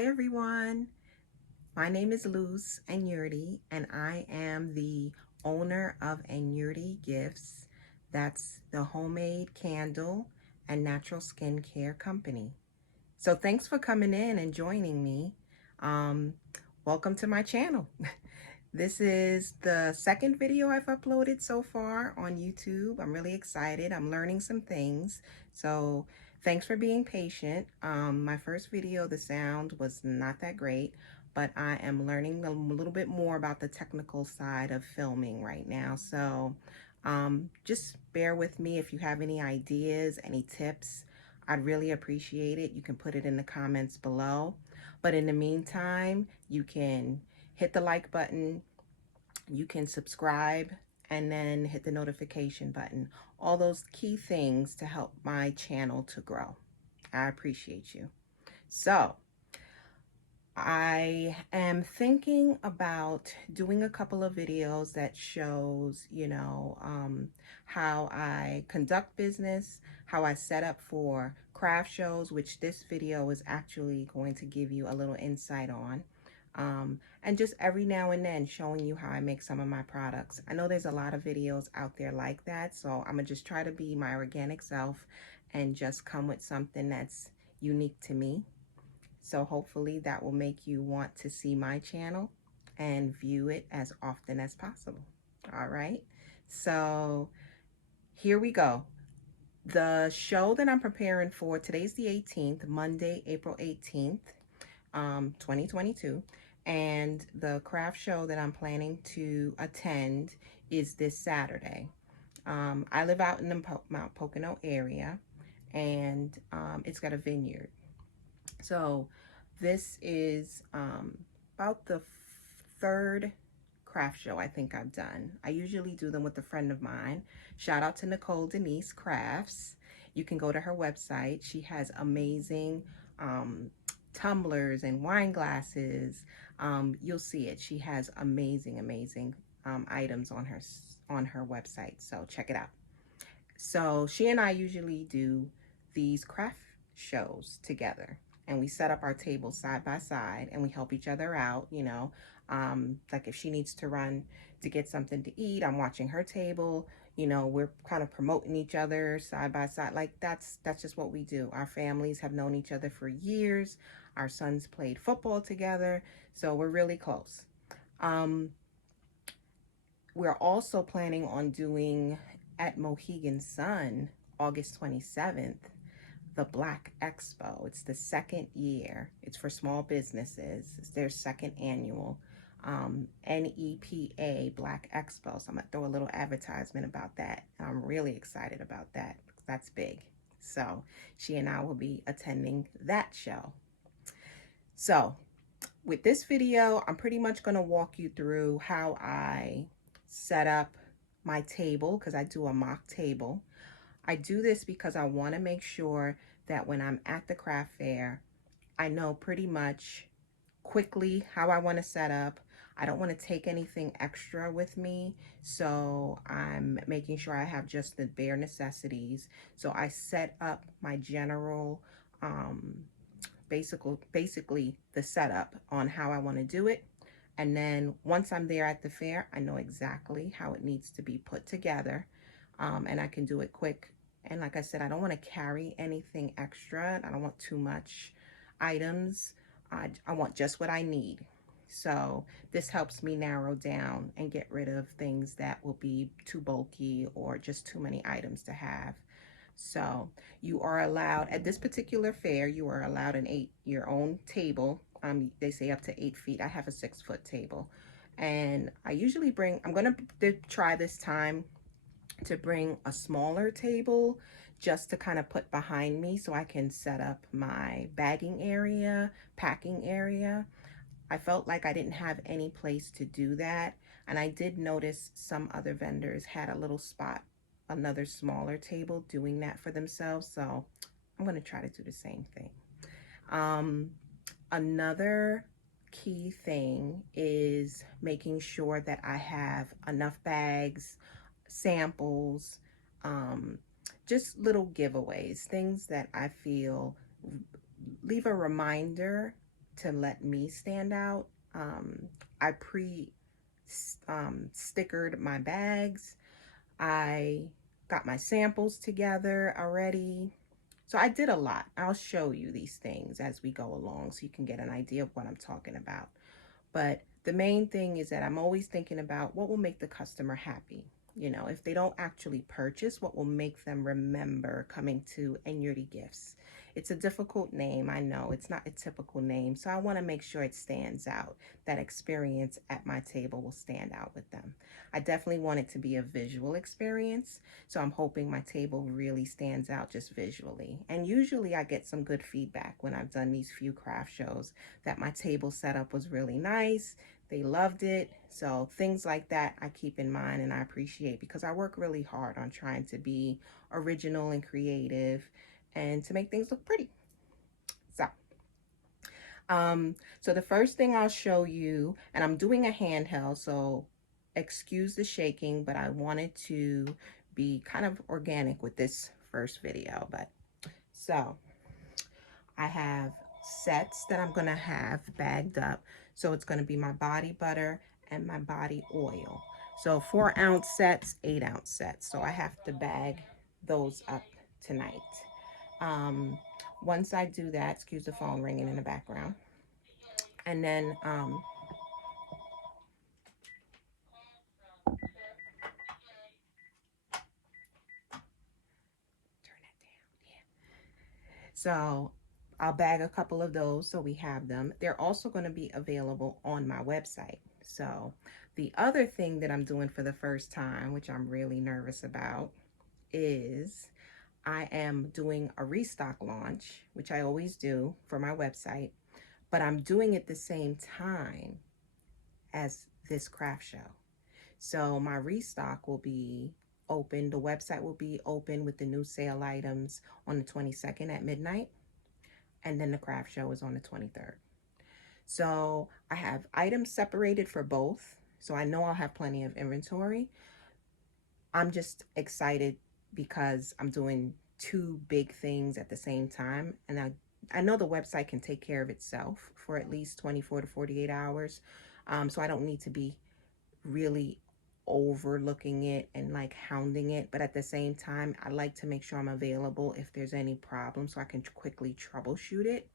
Hi everyone, my name is Luz Anurity and I am the owner of Anurity Gifts. That's the homemade candle and natural skincare company. So thanks for coming in and joining me. Um, Welcome to my channel. This is the second video I've uploaded so far on YouTube. I'm really excited. I'm learning some things. So thanks for being patient. My first video, the sound was not that great, but I am learning a little bit more about the technical side of filming right now. So just bear with me if you have any ideas, any tips. I'd really appreciate it. You can put it in the comments below. But in the meantime, you can hit the like button, you can subscribe, and then hit the notification button. All those key things to help my channel to grow. I appreciate you. So I am thinking about doing a couple of videos that shows, how I conduct business, how I set up for craft shows, which this video is actually going to give you a little insight on. And just every now and then showing you how I make some of my products. I know there's a lot of videos out there like that, so I'm gonna just try to be my organic self and just come with something that's unique to me. So hopefully that will make you want to see my channel and view it as often as possible. All right, so here we go. The show that I'm preparing for, today's the 18th, Monday, April 18th, 2022. And the craft show that I'm planning to attend is this Saturday. I live out in the Mount Pocono area, and it's got a vineyard. So this is about the third craft show I think I've done. I usually do them with a friend of mine. Shout out to Nicole Denise Crafts. You can go to her website. She has amazing tumblers and wine glasses. You'll see it. She has amazing items on her website. So check it out. So she and I usually do these craft shows together, and we set up our tables side by side and we help each other out, like if she needs to run to get something to eat, I'm watching her table, we're kind of promoting each other side by side. Like that's just what we do. Our families have known each other for years. Our sons played football together, so we're really close. We're also planning on doing at Mohegan Sun, August 27th, the Black Expo. It's the second year. It's for small businesses. It's their second annual NEPA Black Expo. So I'm gonna throw a little advertisement about that. I'm really excited about that because that's big. So she and I will be attending that show. So with this video, I'm pretty much gonna walk you through how I set up my table, because I do a mock table. I do this because I want to make sure that when I'm at the craft fair, I know pretty much quickly how I want to set up. I don't want to take anything extra with me, so I'm making sure I have just the bare necessities. So I set up my general basically the setup on how I want to do it. And then once I'm there at the fair, I know exactly how it needs to be put together, and I can do it quick. And like I said, I don't want to carry anything extra. I don't want too much items. I want just what I need. So this helps me narrow down and get rid of things that will be too bulky or just too many items to have. So you are allowed, at this particular fair, you are allowed your own table. They say up to 8 feet. I have a 6-foot table. And I usually I'm gonna try this time to bring a smaller table just to kind of put behind me so I can set up my bagging area, packing area. I felt like I didn't have any place to do that. And I did notice some other vendors had a little spot, another smaller table doing that for themselves. So I'm going to try to do the same thing. Another key thing is making sure that I have enough bags, samples, just little giveaways, things that I feel leave a reminder to let me stand out. I stickered my bags. I got my samples together already. So I did a lot. I'll show you these things as we go along so you can get an idea of what I'm talking about. But the main thing is that I'm always thinking about what will make the customer happy. You know, if they don't actually purchase, what will make them remember coming to Enyerty Gifts. It's a difficult name. I know it's not a typical name. So I want to make sure it stands out. That experience at my table will stand out with them. I definitely want it to be a visual experience. So I'm hoping my table really stands out just visually. And usually I get some good feedback when I've done these few craft shows that my table setup was really nice. They loved it. So things like that I keep in mind and I appreciate because I work really hard on trying to be original and creative and to make things look pretty. So, so the first thing I'll show you, and I'm doing a handheld, so excuse the shaking, but I wanted to be kind of organic with this first video. But so I have sets that I'm gonna have bagged up. So it's gonna be my body butter and my body oil. So 4-ounce sets, 8-ounce sets. So I have to bag those up tonight. Once I do that, excuse the phone ringing in the background. And then so I'll bag a couple of those so we have them. They're also going to be available on my website. So the other thing that I'm doing for the first time, which I'm really nervous about, is I am doing a restock launch, which I always do for my website, but I'm doing it the same time as this craft show. So my restock will be open. The website will be open with the new sale items on the 22nd at midnight. And then the craft show is on the 23rd. So I have items separated for both. So I know I'll have plenty of inventory. I'm just excited because I'm doing two big things at the same time. And I know the website can take care of itself for at least 24 to 48 hours. So I don't need to be really overlooking it and like hounding it, but at the same time I like to make sure I'm available if there's any problem so I can quickly troubleshoot it.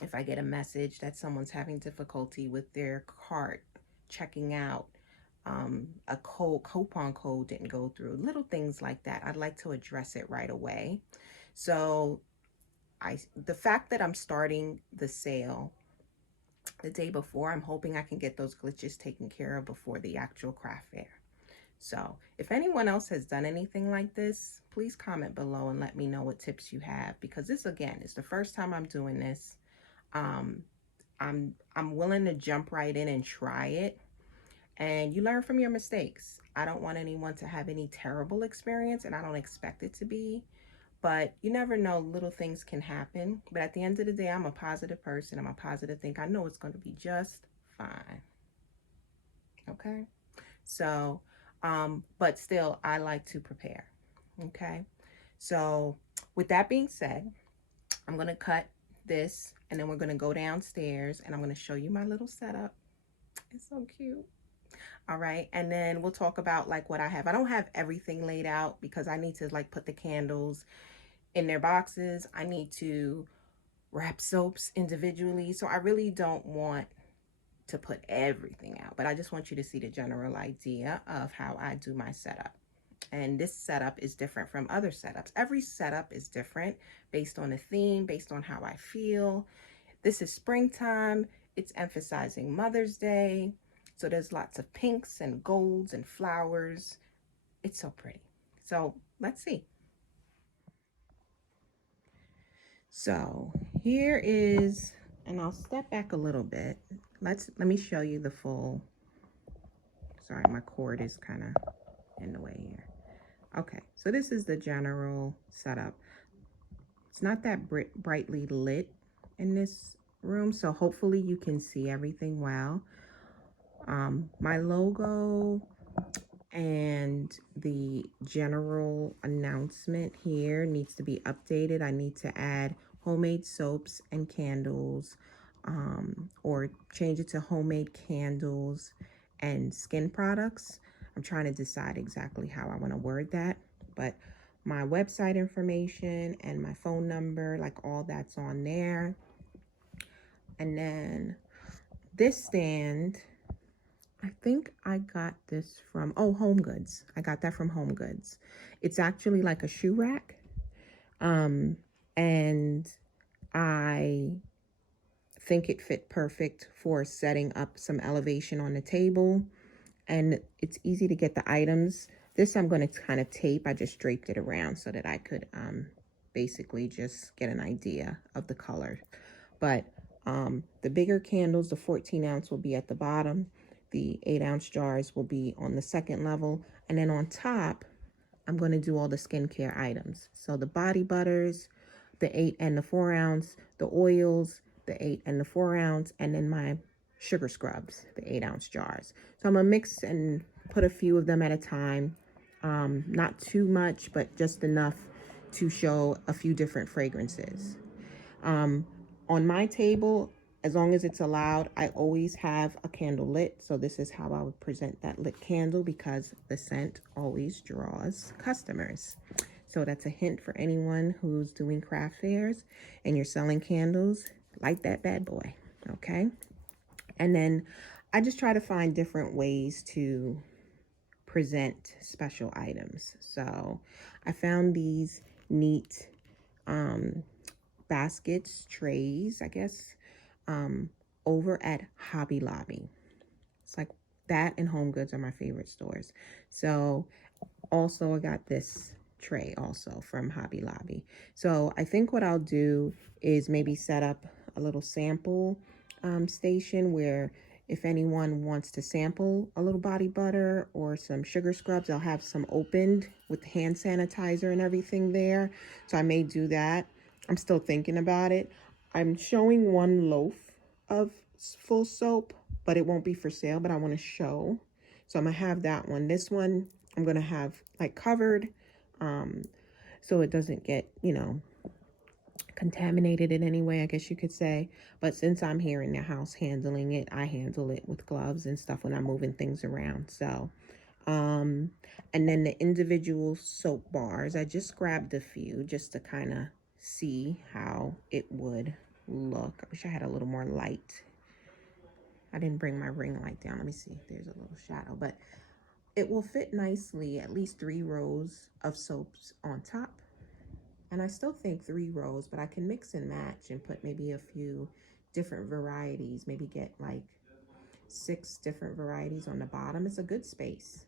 If I get a message that someone's having difficulty with their cart checking out, a coupon code didn't go through, little things like that, I'd like to address it right away. So the fact that I'm starting the sale the day before, I'm hoping I can get those glitches taken care of before the actual craft fair. So if anyone else has done anything like this, please comment below and let me know what tips you have, because this, again, is the first time I'm doing this. I'm willing to jump right in and try it, and you learn from your mistakes. I don't want anyone to have any terrible experience, and I don't expect it to be. But you never know, little things can happen. But at the end of the day, I'm a positive person. I'm a positive thinker. I know it's going to be just fine. Okay? So, but still, I like to prepare. Okay? So, with that being said, I'm going to cut this and then we're going to go downstairs and I'm going to show you my little setup. It's so cute. All right, and then we'll talk about like what I have. I don't have everything laid out because I need to like put the candles in their boxes. I need to wrap soaps individually. So I really don't want to put everything out, but I just want you to see the general idea of how I do my setup. And this setup is different from other setups. Every setup is different based on the theme, based on how I feel. This is springtime. It's emphasizing Mother's Day. So there's lots of pinks and golds and flowers. It's so pretty. So let's see. So here is, and I'll step back a little bit. Let me show you the full. Sorry, my cord is kind of in the way here. Okay, so this is the general setup. It's not that brightly lit in this room, so hopefully you can see everything well. My logo and the general announcement here needs to be updated. I need to add homemade soaps and candles, or change it to homemade candles and skin products. I'm trying to decide exactly how I want to word that, but my website information and my phone number, like all that's on there. And then this stand, I think I got this from, oh, Home Goods. I got that from Home Goods. It's actually like a shoe rack. And I think it fit perfect for setting up some elevation on the table. And it's easy to get the items. This I'm going to kind of tape. I just draped it around so that I could basically just get an idea of the color. But the bigger candles, the 14 ounce will be at the bottom. The 8 ounce jars will be on the second level. And then on top, I'm going to do all the skincare items. So the body butters, the 8 and the 4 ounce, the oils, the 8 and the 4 ounce, and then my sugar scrubs, the 8 ounce jars. So I'm going to mix and put a few of them at a time. Not too much, but just enough to show a few different fragrances. On my table, as long as it's allowed, I always have a candle lit. So this is how I would present that lit candle, because the scent always draws customers. So that's a hint for anyone who's doing craft fairs and you're selling candles. Light that bad boy, okay? And then I just try to find different ways to present special items. So I found these neat baskets, trays, I guess, over at Hobby Lobby. It's like that and Home Goods are my favorite stores. So also I got this tray also from Hobby Lobby. So I think what I'll do is maybe set up a little sample station where if anyone wants to sample a little body butter or some sugar scrubs, I'll have some opened with hand sanitizer and everything there. So I may do that. I'm still thinking about it. I'm showing one loaf of full soap, but it won't be for sale, but I want to show. So I'm going to have that one. This one I'm going to have like covered so it doesn't get, contaminated in any way, I guess you could say. But since I'm here in the house handling it, I handle it with gloves and stuff when I'm moving things around. So, and then the individual soap bars, I just grabbed a few just to kind of see how it would look. I wish I had a little more light. I didn't bring my ring light down. Let me see. There's a little shadow, but it will fit nicely, at least 3 rows of soaps on top. And I still think 3 rows, but I can mix and match and put maybe a few different varieties, maybe get like 6 different varieties on the bottom. It's a good space.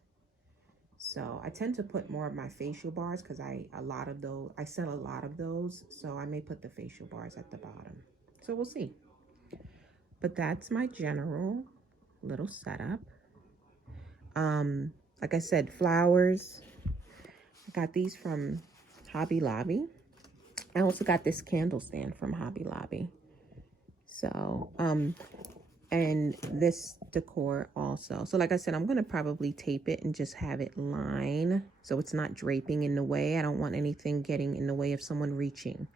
So I tend to put more of my facial bars because I sell a lot of those. So I may put the facial bars at the bottom. So we'll see. But that's my general little setup. Like I said, flowers. I got these from Hobby Lobby. I also got this candle stand from Hobby Lobby. So, and this decor also. So like I said, I'm going to probably tape it and just have it line so it's not draping in the way. I don't want anything getting in the way of someone reaching.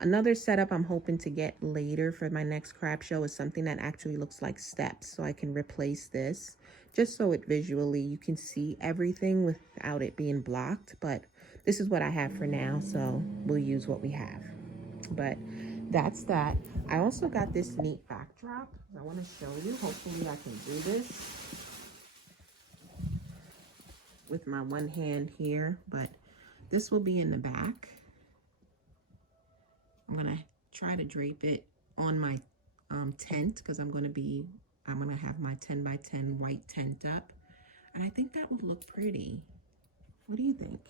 Another setup I'm hoping to get later for my next craft show is something that actually looks like steps, so I can replace this just so it visually you can see everything without it being blocked. But this is what I have for now, so we'll use what we have. But that's that. I also got this neat backdrop I want to show you. Hopefully I can do this with my one hand here, but this will be in the back. I'm gonna try to drape it on my tent because I'm gonna have my 10 by 10 white tent up, and I think that would look pretty. What do you think?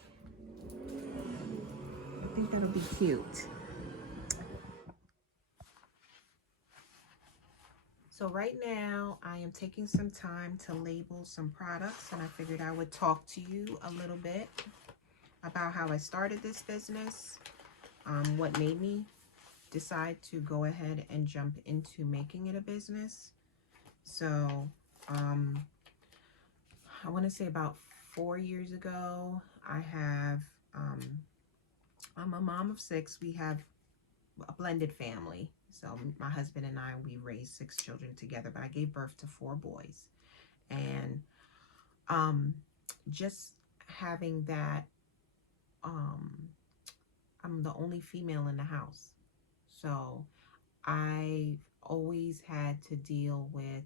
I think that'll be cute. So right now I am taking some time to label some products, and I figured I would talk to you a little bit about how I started this business, what made me decide to go ahead and jump into making it a business. So I want to say about 4 years ago, I'm a mom of 6. We have a blended family. So my husband and I, we raised 6 children together, but I gave birth to 4 boys. And um, just having that, um, I'm the only female in the house. So I've always had to deal with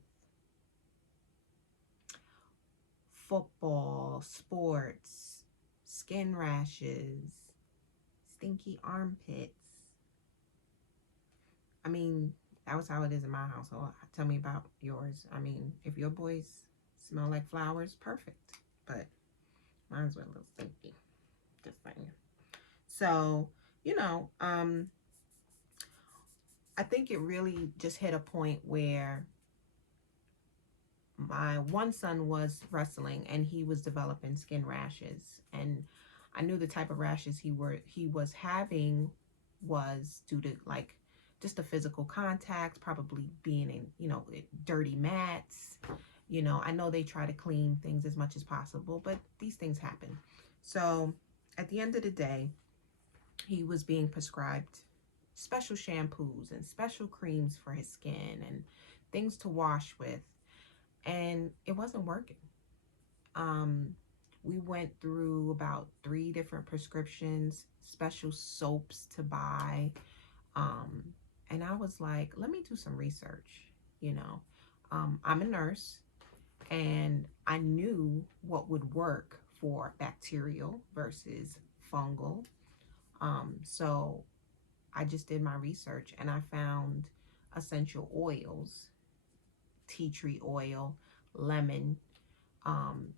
football, sports, skin rashes, stinky armpits. I mean, that was how it is in my household. Tell me about yours. I mean, if your boys smell like flowers, perfect. But mine's were a little stinky. Just saying. So, you know, I think it really just hit a point where my one son was wrestling and he was developing skin rashes, and I knew the type of rashes he was having was due to like just the physical contact, probably being in, dirty mats. I know they try to clean things as much as possible, but these things happen. So at the end of the day, he was being prescribed special shampoos and special creams for his skin and things to wash with, and it wasn't working. We went through about 3 different prescriptions, special soaps to buy. Um, and I was like, let me do some research. You know, I'm a nurse and I knew what would work for bacterial versus fungal. So I just did my research and I found essential oils, tea tree oil, lemon, um,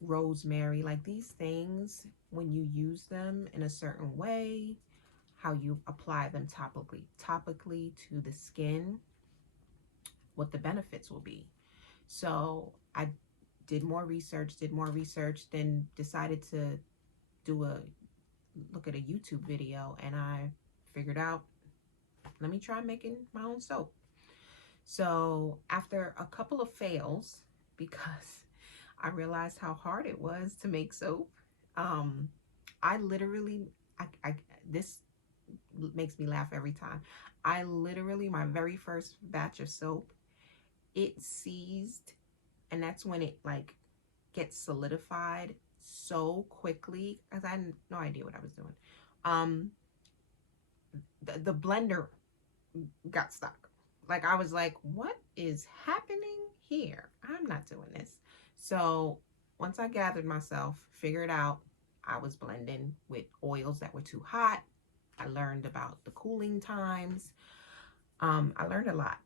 rosemary, like these things, when you use them in a certain way, how you apply them topically to the skin, what the benefits will be. So I did more research, then decided to do a look at a YouTube video, and I figured out, let me try making my own soap. So after a couple of fails, because I realized how hard it was to make soap, um, I literally, this makes me laugh every time. I literally, my very first batch of soap, it seized, and that's when it like gets solidified so quickly because I had no idea what I was doing. Um, the blender got stuck. Like I was like, what is happening here? I'm not doing this. So once I gathered myself, figured out I was blending with oils that were too hot. I learned about the cooling times. I learned a lot.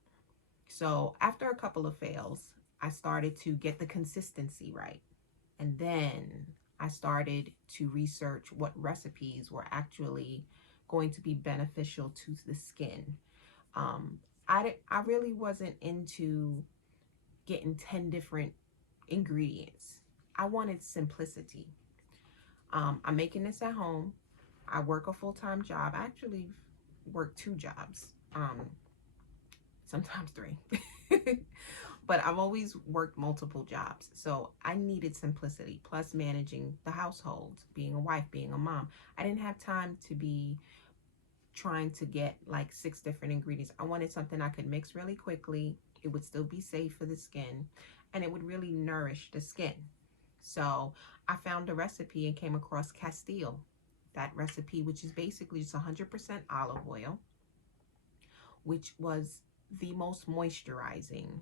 So after a couple of fails, I started to get the consistency right. And then I started to research what recipes were actually going to be beneficial to the skin. I really wasn't into getting 10 different ingredients. I wanted simplicity. I'm making this at home. I work a full-time job. I actually work 2 jobs, sometimes 3. But I've always worked multiple jobs. So I needed simplicity, plus managing the household, being a wife, being a mom. I didn't have time to be trying to get like 6 different ingredients. I wanted something I could mix really quickly. It would still be safe for the skin, and it would really nourish the skin. So I found a recipe and came across Castile. That recipe, which is basically just 100% olive oil, which was the most moisturizing,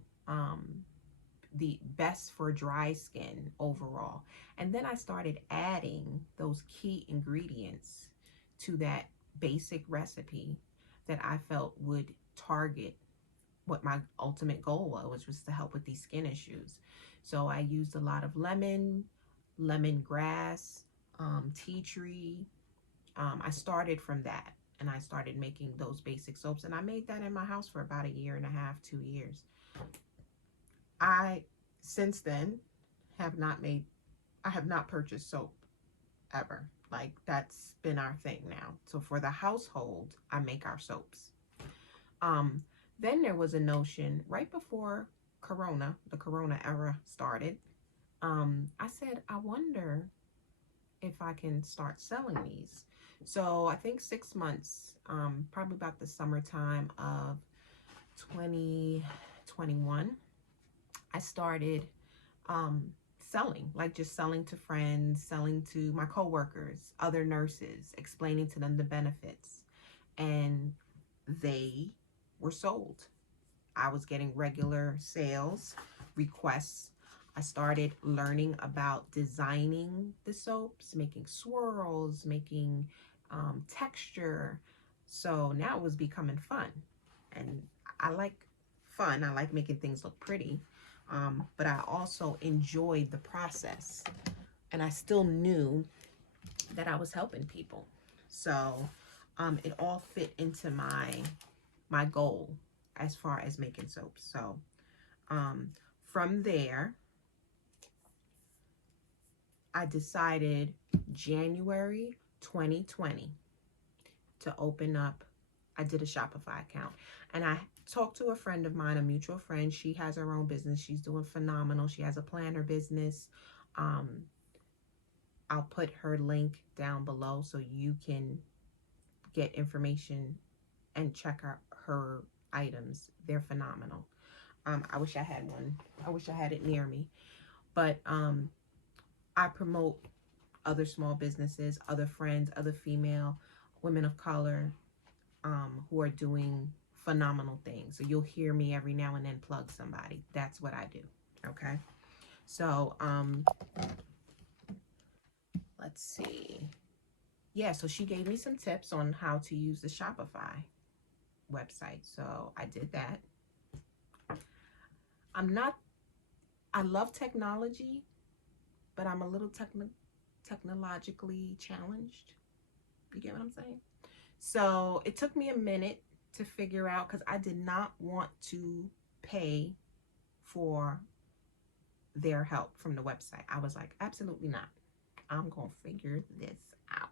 the best for dry skin overall. And then I started adding those key ingredients to that basic recipe that I felt would target what my ultimate goal was, which was to help with these skin issues. So I used a lot of lemon, lemongrass, tea tree. I started from that and I started making those basic soaps, and I made that in my house for about 1.5 years, 2 years. I, since then, I have not purchased soap ever. Like that's been our thing now. So for the household, I make our soaps. Then there was a notion right before the Corona era started. I said, I wonder if I can start selling these. So I think 6 months, probably about the summertime of 2021, I started selling, like just selling to friends, selling to my coworkers, other nurses, explaining to them the benefits. And they were sold. I was getting regular sales requests. I started learning about designing the soaps, making swirls, making texture. So now it was becoming fun. And I like fun. I like making things look pretty. But I also enjoyed the process. And I still knew that I was helping people. So it all fit into my goal as far as making soaps. So from there, I decided January 2020 to open up. I did a Shopify account, and I talked to a friend of mine, a mutual friend. She has her own business. She's doing phenomenal. She has a planner business. I'll put her link down below so you can get information and check out her items. They're phenomenal. I wish I had one. I wish I had it near me. But I promote other small businesses, other friends, other female women of color who are doing phenomenal things. So you'll hear me every now and then plug somebody. That's what I do. Okay. So let's see. Yeah, so she gave me some tips on how to use the Shopify website. So I did that. I love technology, but I'm a little technologically challenged. You get what I'm saying? So it took me a minute to figure out, because I did not want to pay for their help from the website. I was like, absolutely not. I'm going to figure this out.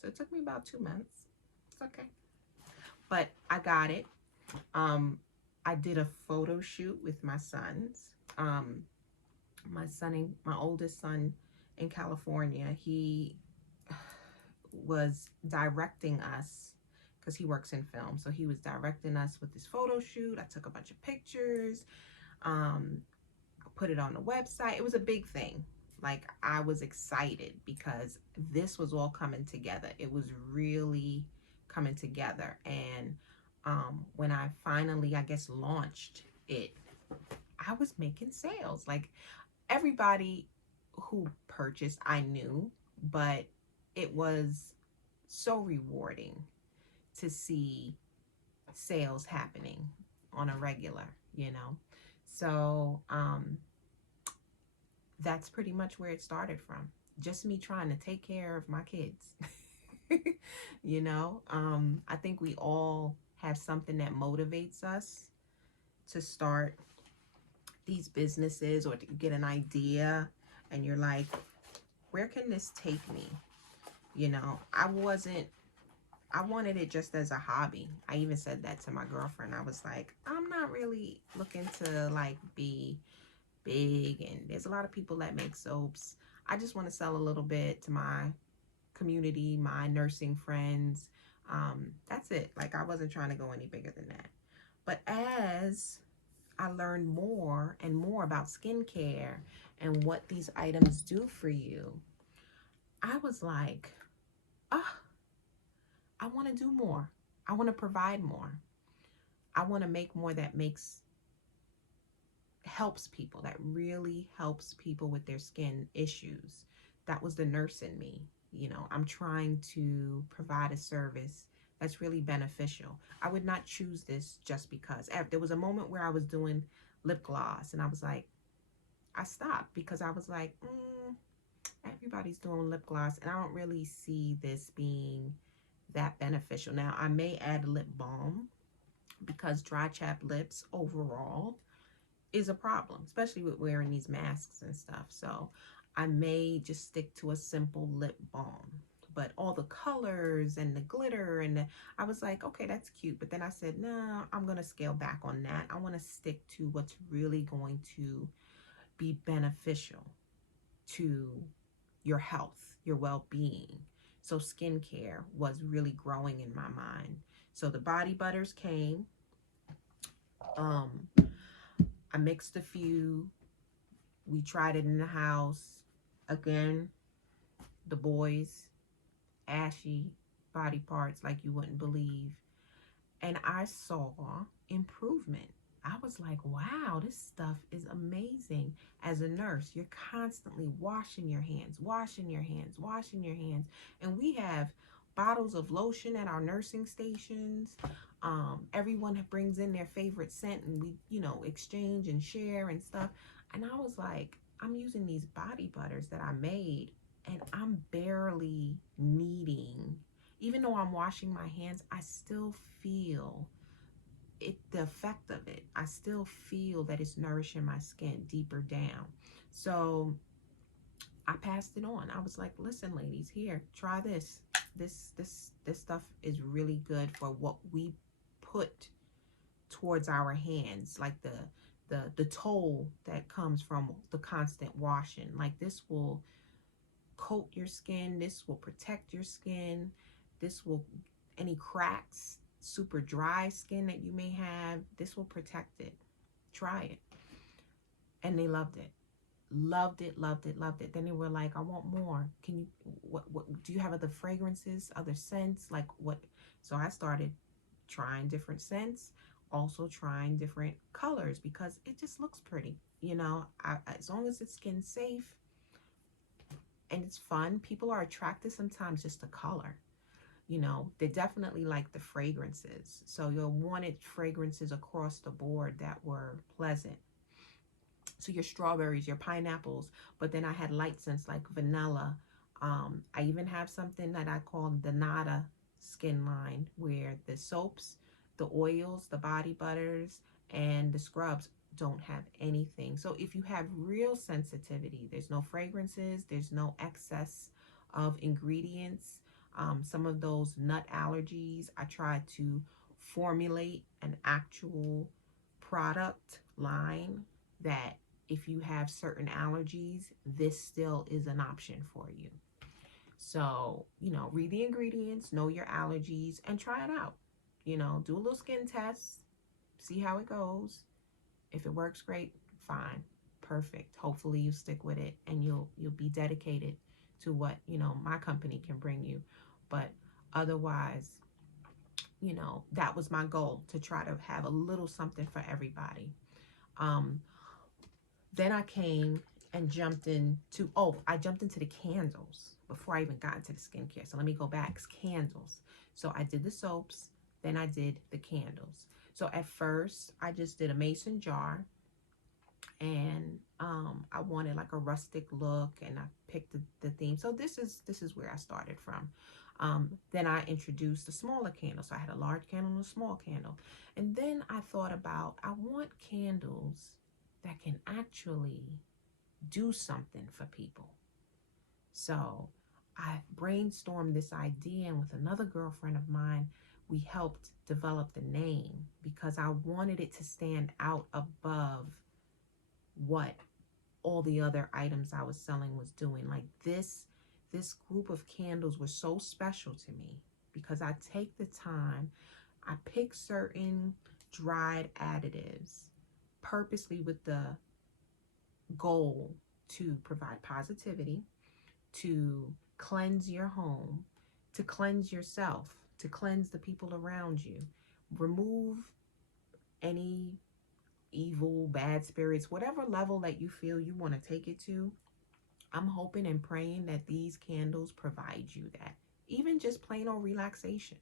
So it took me about 2 months. It's okay. But I got it. I did a photo shoot with my sons. My oldest son in California, he was directing us because he works in film. So he was directing us with this photo shoot. I took a bunch of pictures. I put it on the website. It was a big thing. Like, I was excited because this was all coming together. It was really coming together. And when I finally, I guess, launched it, I was making sales. Like, everybody who purchased, I knew, but it was so rewarding to see sales happening on a regular, you know. So that's pretty much where it started from. Just me trying to take care of my kids. You know, I think we all have something that motivates us to start these businesses, or to get an idea and you're like, where can this take me? You know, I wanted it just as a hobby. I even said that to my girlfriend. I was like, I'm not really looking to like be big, and there's a lot of people that make soaps. I just want to sell a little bit to my community, my nursing friends. That's it. Like, I wasn't trying to go any bigger than that. But as I learned more and more about skincare and what these items do for you, I was like, ah, I want to do more. I want to provide more. I want to make more that helps people, that really helps people with their skin issues. That was the nurse in me. You know, I'm trying to provide a service that's really beneficial. I would not choose this just because. There was a moment where I was doing lip gloss and I was like, I stopped because I was like, everybody's doing lip gloss and I don't really see this being that beneficial. Now, I may add lip balm because dry chapped lips overall is a problem, especially with wearing these masks and stuff. So I may just stick to a simple lip balm. But all the colors and the glitter I was like, okay, that's cute. But then I said, no, I'm going to scale back on that. I want to stick to what's really going to be beneficial to your health, your well-being. So skincare was really growing in my mind. So the body butters came. I mixed a few. We tried it in the house. Again, the boys, ashy body parts like you wouldn't believe. And I saw improvement. I was like, wow, this stuff is amazing. As a nurse, you're constantly washing your hands, washing your hands, washing your hands. And we have bottles of lotion at our nursing stations. Everyone brings in their favorite scent and we, exchange and share and stuff. And I was like, I'm using these body butters that I made and I'm barely needing, even though I'm washing my hands, I still feel the effect of it. I still feel that it's nourishing my skin deeper down. So I passed it on. I was like, listen, ladies, here, try this. This stuff is really good for what we put towards our hands, like the toll that comes from the constant washing. Like this will coat your skin, this will protect your skin, this will, any cracks, super dry skin that you may have, this will protect it. Try it. And they loved it. Loved it, loved it, loved it. Then they were like, I want more. Can you, what do you have other fragrances, other scents? Like what? So I started trying different scents, also trying different colors because it just looks pretty. As long as it's skin safe and it's fun, people are attracted sometimes just to color. They definitely like the fragrances. So you wanted fragrances across the board that were pleasant. So your strawberries, your pineapples, but then I had light scents like vanilla. I even have something that I call the Nada skin line, where the soaps, the oils, the body butters, and the scrubs don't have anything. So if you have real sensitivity, there's no fragrances, there's no excess of ingredients. Some of those nut allergies, I try to formulate an actual product line that if you have certain allergies, this still is an option for you. So, read the ingredients, know your allergies, and try it out. Do a little skin test, see how it goes. If it works, great, fine, perfect. Hopefully you stick with it and you'll be dedicated to what, my company can bring you. But otherwise, that was my goal, to try to have a little something for everybody. Then I came and jumped into the candles before I even got into the skincare. So let me go back. Candles. So I did the soaps, then I did the candles. So at first I just did a mason jar, and I wanted like a rustic look, and I picked the theme. So this is where I started from. Then I introduced a smaller candle. So I had a large candle and a small candle. And then I thought about, I want candles that can actually do something for people. So I brainstormed this idea, and with another girlfriend of mine, we helped develop the name because I wanted it to stand out above what all the other items I was selling was doing. Like this group of candles was so special to me because I take the time, I pick certain dried additives purposely with the goal to provide positivity, to cleanse your home, to cleanse yourself, to cleanse the people around you, remove any evil, bad spirits, whatever level that you feel you want to take it to. I'm hoping and praying that these candles provide you that. Even just plain old relaxation.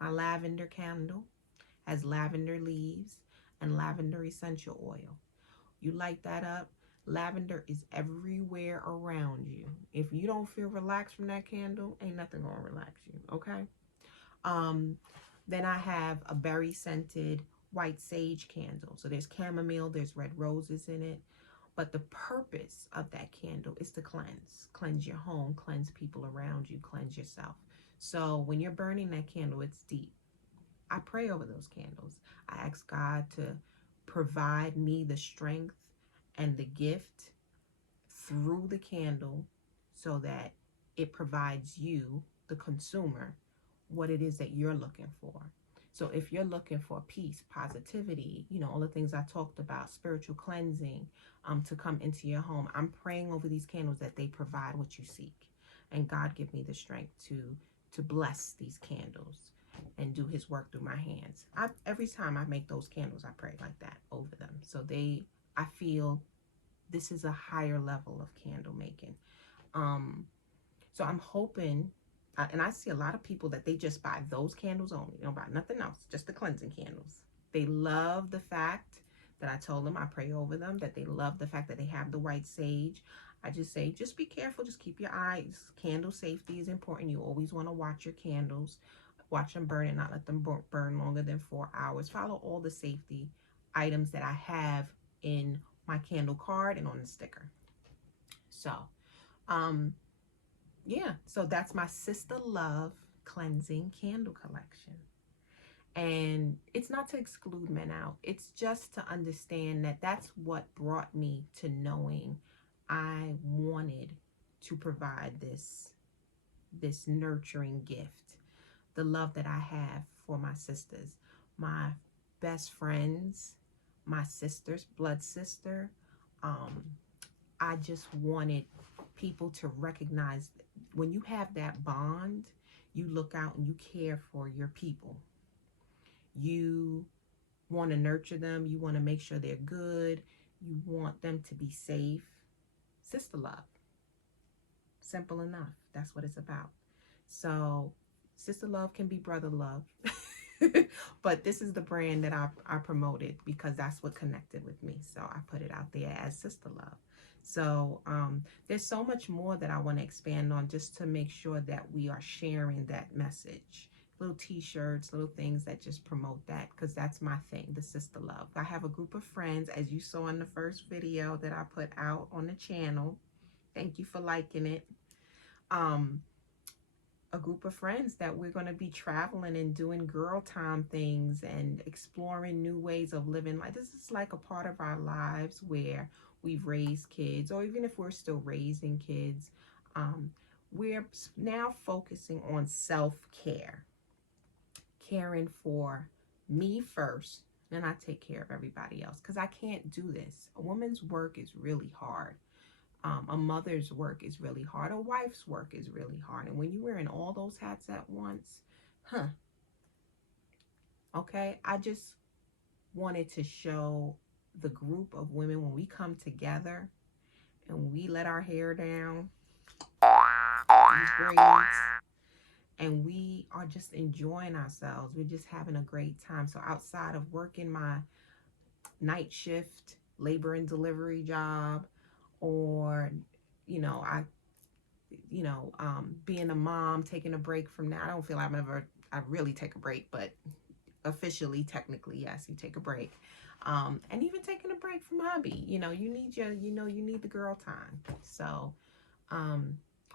My lavender candle has lavender leaves and lavender essential oil. You light that up, lavender is everywhere around you. If you don't feel relaxed from that candle, ain't nothing gonna relax you, okay? Then I have a berry scented white sage candle. So there's chamomile, there's red roses in it. But the purpose of that candle is to cleanse your home, cleanse people around you, cleanse yourself. So when you're burning that candle, it's deep. I pray over those candles. I ask God to provide me the strength and the gift through the candle so that it provides you, the consumer, what it is that you're looking for. So if you're looking for peace, positivity, all the things I talked about, spiritual cleansing, to come into your home, I'm praying over these candles that they provide what you seek. And God give me the strength to bless these candles and do his work through my hands. Every time I make those candles, I pray like that over them. So I feel this is a higher level of candle making. So I'm hoping, and I see a lot of people that they just buy those candles only. They don't buy nothing else, just the cleansing candles. They love the fact that I told them, I pray over them, that they love the fact that they have the white sage. I just say, just be careful, just keep your eyes. Candle safety is important. You always want to watch your candles, watch them burn and not let them burn longer than 4 hours. Follow all the safety items that I have in my candle card and on the sticker. So, yeah, so that's my Sister Love cleansing candle collection. And it's not to exclude men out. It's just to understand that that's what brought me to knowing I wanted to provide this nurturing gift. The love that I have for my sisters, my best friends, my sister's blood sister. I just wanted people to recognize when you have that bond, you look out and you care for your people. You want to nurture them. You want to make sure they're good. You want them to be safe. Sister love. Simple enough. That's what it's about. So sister love can be brother love. But this is the brand that I promoted because that's what connected with me. So I put it out there as Sister Love. So there's so much more that I want to expand on just to make sure that we are sharing that message. Little t-shirts, little things that just promote that, because that's my thing, the Sister Love. I have a group of friends, as you saw in the first video that I put out on the channel. Thank you for liking it. A group of friends that we're going to be traveling and doing girl time things and exploring new ways of living. Like, this is like a part of our lives where we've raised kids, or even if we're still raising kids, we're now focusing on self-care, caring for me first, then I take care of everybody else, because I can't do this. A woman's work is really hard. A mother's work is really hard. A wife's work is really hard. And when you're wearing all those hats at once, okay, I just wanted to show the group of women when we come together and we let our hair down, these braids, and we are just enjoying ourselves. We're just having a great time. So outside of working my night shift, labor and delivery job, or being a mom, taking a break from that. I don't feel I really take a break, but officially, technically, yes, you take a break. And even taking a break from hobby, you need the girl time. So,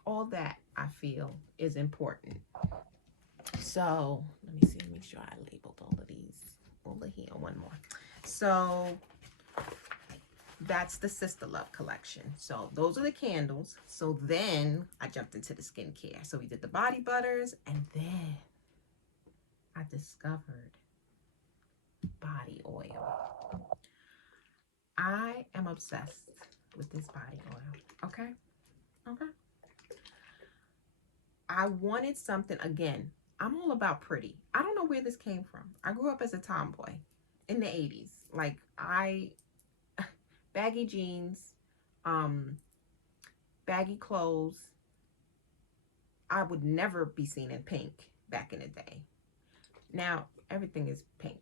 all that I feel is important. So let me see, make sure I labeled all of these over here. One more. So that's the Sister Love collection. So those are the candles. So then I jumped into the skincare. So we did the body butters, and then I discovered body oil. I am obsessed with this body oil. Okay. I wanted something, again, I'm all about pretty. I don't know where this came from. I grew up as a tomboy in the 80s. Like, baggy jeans, baggy clothes. I would never be seen in pink back in the day. Now, everything is pink.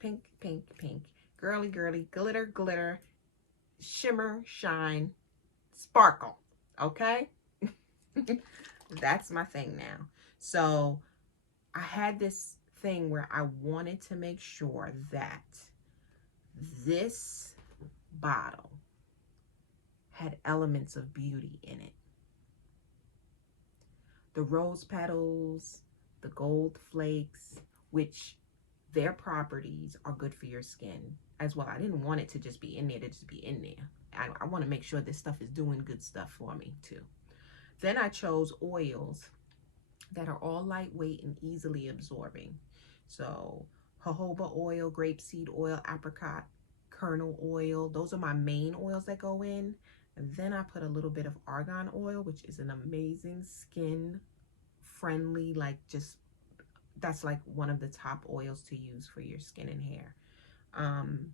Pink, pink, pink. Girly, girly, glitter, glitter, shimmer, shine, sparkle. Okay? That's my thing now. So I had this thing where I wanted to make sure that this bottle had elements of beauty in it. The rose petals, the gold flakes, which their properties are good for your skin as well. I didn't want it to just be in there to just be in there. I want to make sure this stuff is doing good stuff for me too. Then I chose oils that are all lightweight and easily absorbing. So jojoba oil, grapeseed oil, apricot kernel oil. Those are my main oils that go in. And then I put a little bit of argan oil, which is an amazing skin friendly, like just that's like one of the top oils to use for your skin and hair. Um,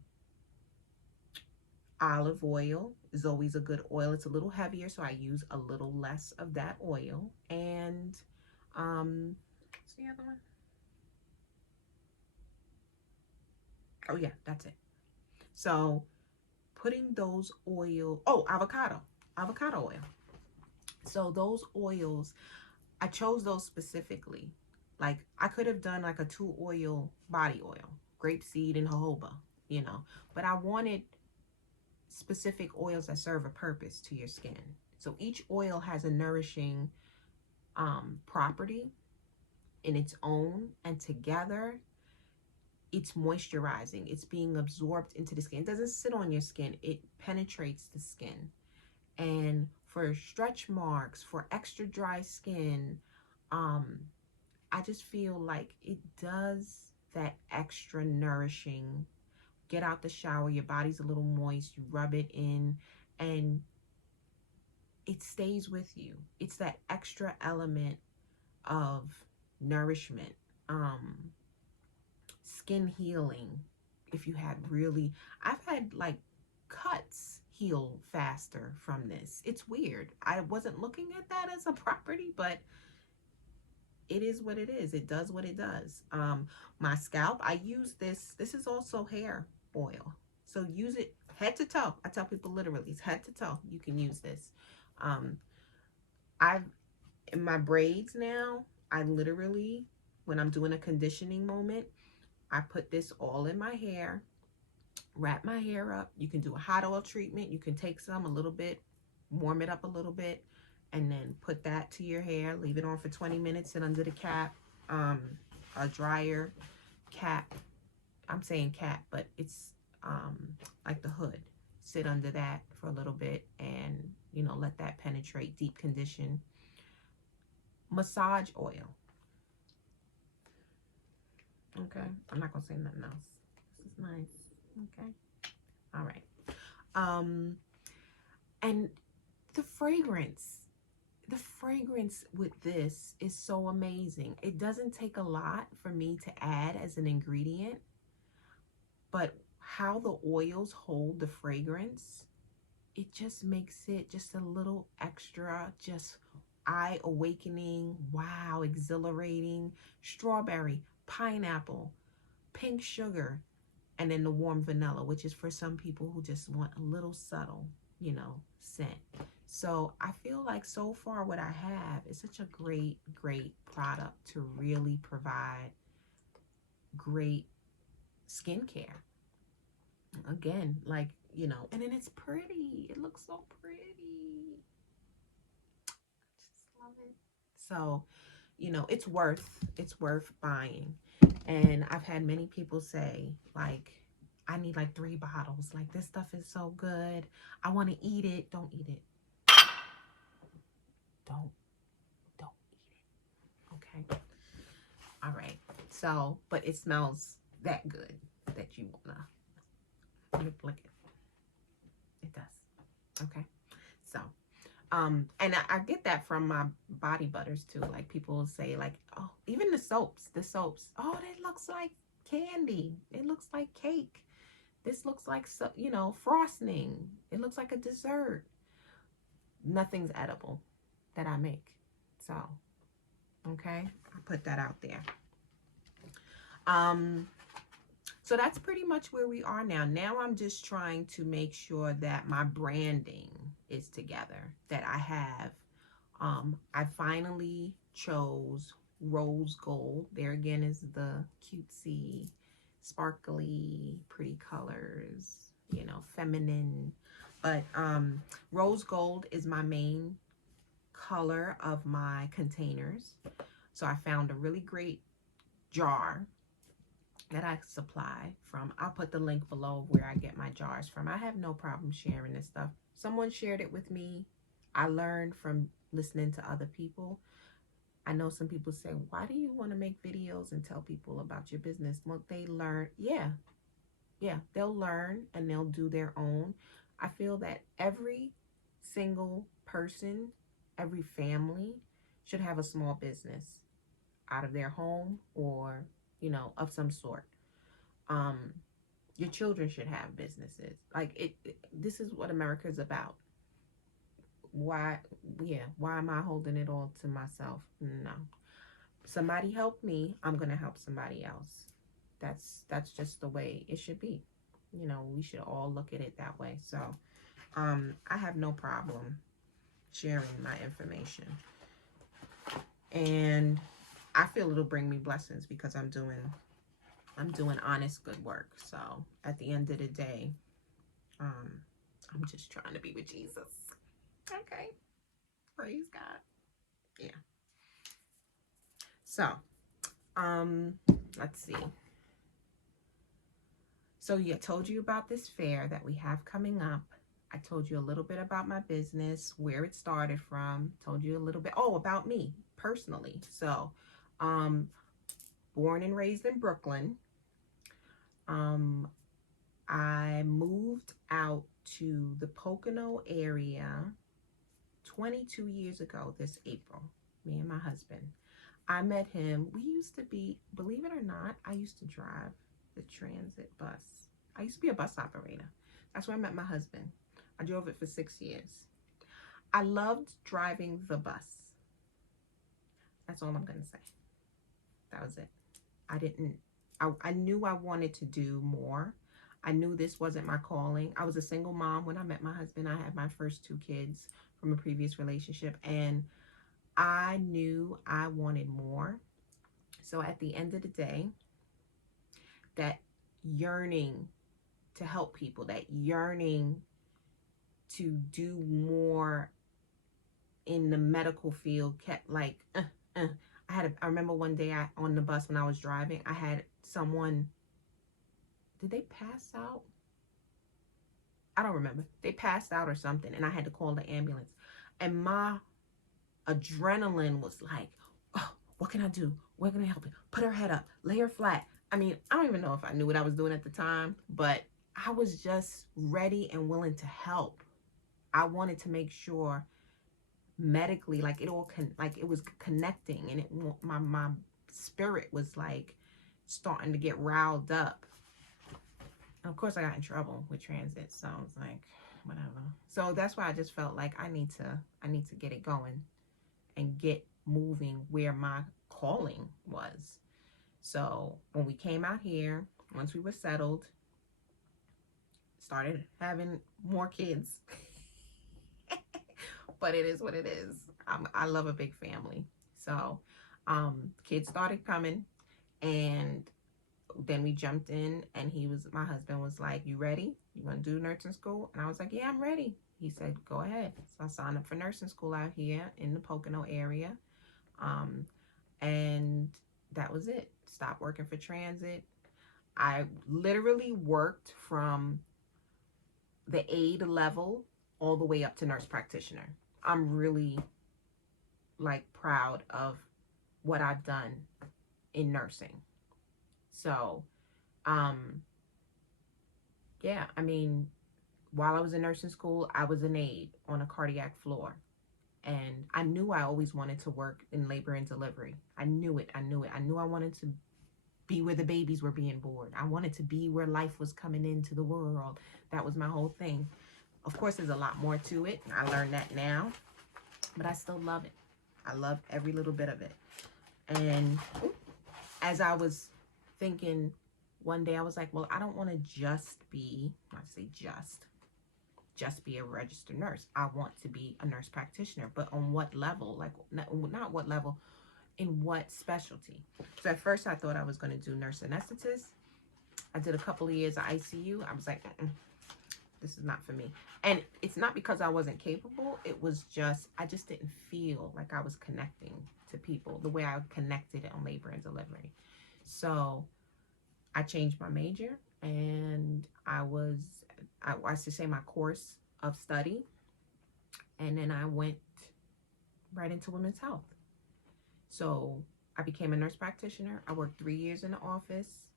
Olive oil is always a good oil. It's a little heavier, so I use a little less of that oil. And what's the other one? Oh yeah, that's it. So putting those oil, oh, avocado oil. So those oils, I chose those specifically. Like I could have done like a 2 oil body oil, grapeseed and jojoba, you know, but I wanted specific oils that serve a purpose to your skin. So each oil has a nourishing property in its own, and together it's moisturizing. It's being absorbed into the skin. It doesn't sit on your skin. It penetrates the skin. And for stretch marks, for extra dry skin, I just feel like it does that extra nourishing. Get out the shower, your body's a little moist, you rub it in, and it stays with you. It's that extra element of nourishment, skin healing. If you had really, I've had like cuts heal faster from this. It's weird. I wasn't looking at that as a property, but it is what it is. It does what it does. My scalp, I use this. This is also hair oil. So use it head to toe. I tell people literally, it's head to toe. You can use this. I've, in my braids now, I literally, when I'm doing a conditioning moment, I put this all in my hair, wrap my hair up. You can do a hot oil treatment. You can take some, a little bit, warm it up a little bit, and then put that to your hair. Leave it on for 20 minutes, sit under the cap, a dryer cap. I'm saying cap, but it's like the hood. Sit under that for a little bit and, you know, let that penetrate, deep condition. Massage oil. Okay, I'm not gonna say nothing else. This is nice. Okay, all right. And the fragrance with this is so amazing. It doesn't take a lot for me to add as an ingredient, but how the oils hold the fragrance, it just makes it just a little extra, just eye awakening, wow, exhilarating. Strawberry, pineapple, pink sugar, and then the warm vanilla, which is for some people who just want a little subtle, you know, scent. So I feel like so far what I have is such a great product to really provide great skincare. Again, like, you know, and then it's pretty. It looks so pretty. I just love it. So, you know, it's worth buying. And I've had many people say, like, I need like 3 bottles. Like, this stuff is so good. I want to eat it. Don't eat it. Don't eat it. Okay. All right. So, but it smells that good that you wanna lick it. It does. Okay. So, and I get that from my body butters too. Like people will say, like, oh, even the soaps. Oh, that looks like candy. It looks like cake. This looks like, so, you know, frosting. It looks like a dessert. Nothing's edible that I make. So, okay, I put that out there. So that's pretty much where we are now. Now I'm just trying to make sure that my branding is together, that I have, I finally chose rose gold. There again is the cutesy, sparkly, pretty colors, you know, feminine. But rose gold is my main color of my containers. So I found a really great jar that I supply from. I'll put the link below where I get my jars from. I have no problem sharing this stuff. Someone shared it with me. I learned from listening to other people. I know some people say, why do you want to make videos and tell people about your business? Well, they learn. Yeah, they'll learn and they'll do their own. I feel that every single person, every family should have a small business out of their home or, of some sort. Um, your children should have businesses. Like this is what America is about. Why, yeah, why am I holding it all to myself? No. Somebody help me, I'm going to help somebody else. That's just the way it should be. We should all look at it that way. So, I have no problem sharing my information. And I feel it'll bring me blessings because I'm doing honest, good work. So at the end of the day, I'm just trying to be with Jesus. Okay. Praise God. Yeah. So, let's see. So yeah, I told you about this fair that we have coming up. I told you a little bit about my business, where it started from. Told you a little bit, about me personally. So, born and raised in Brooklyn. I moved out to the Pocono area 22 years ago this April, me and my husband. I met him. We used to be, believe it or not, I used to drive the transit bus. I used to be a bus operator. That's where I met my husband. I drove it for 6 years. I loved driving the bus. That's all I'm going to say. That was it. I knew I wanted to do more. I knew this wasn't my calling. I was a single mom when I met my husband. I had my first 2 kids from a previous relationship, and I knew I wanted more. So at the end of the day, that yearning to help people, that yearning to do more in the medical field kept like, I remember one day on the bus when I was driving, I had someone, did they pass out? I don't remember. They passed out or something, and I had to call the ambulance. And my adrenaline was like, oh, what can I do? Where can I help her? Put her head up, lay her flat. I mean, I don't even know if I knew what I was doing at the time, but I was just ready and willing to help. I wanted to make sure medically, like it was connecting, and my spirit was like starting to get riled up. And of course, I got in trouble with transit, so I was like, whatever. So that's why I just felt like I need to get it going and get moving where my calling was. So when we came out here, once we were settled, started having more kids. But it is what it is. I love a big family. So kids started coming, and then we jumped in, and my husband was like, you ready? You want to do nursing school? And I was like, yeah, I'm ready. He said, go ahead. So I signed up for nursing school out here in the Pocono area. And that was it. Stopped working for transit. I literally worked from the aide level all the way up to nurse practitioner. I'm really like proud of what I've done in nursing. So, yeah, I mean, while I was in nursing school, I was an aide on a cardiac floor. And I knew I always wanted to work in labor and delivery. I knew it. I knew I wanted to be where the babies were being born. I wanted to be where life was coming into the world. That was my whole thing. Of course, there's a lot more to it. I learned that now, but I still love it. I love every little bit of it. And as I was thinking one day, I was like, well, I don't want to just be, just be a registered nurse. I want to be a nurse practitioner, but on what level? Like, not what level, in what specialty? So at first I thought I was going to do nurse anesthetist. I did a couple of years of ICU. I was like, this is not for me. And it's not because I wasn't capable. It was just, I just didn't feel like I was connecting to people the way I connected on labor and delivery. So I changed my major, and I should say my course of study. And then I went right into women's health. So I became a nurse practitioner. I worked 3 years in the office,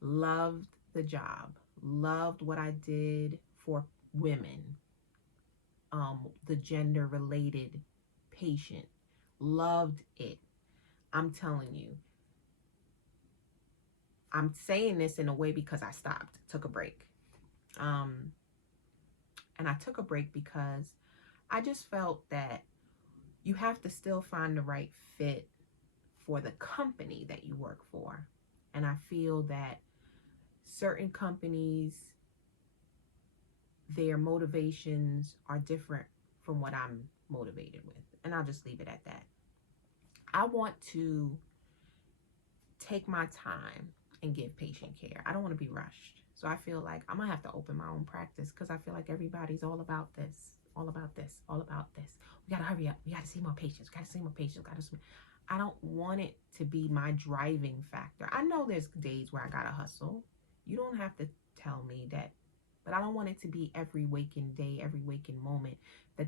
loved the job, loved what I did for women, the gender related patient, loved it. I'm telling you, I'm saying this in a way because I stopped, took a break. And I took a break because I just felt that you have to still find the right fit for the company that you work for. And I feel that certain companies, their motivations are different from what I'm motivated with. And I'll just leave it at that. I want to take my time and give patient care. I don't want to be rushed. So I feel like I'm going to have to open my own practice because I feel like everybody's all about this, all about this, all about this. We got to hurry up. We got to see more patients. We got to see more patients. I don't want it to be my driving factor. I know there's days where I got to hustle. You don't have to tell me that, but I don't want it to be every waking day, every waking moment,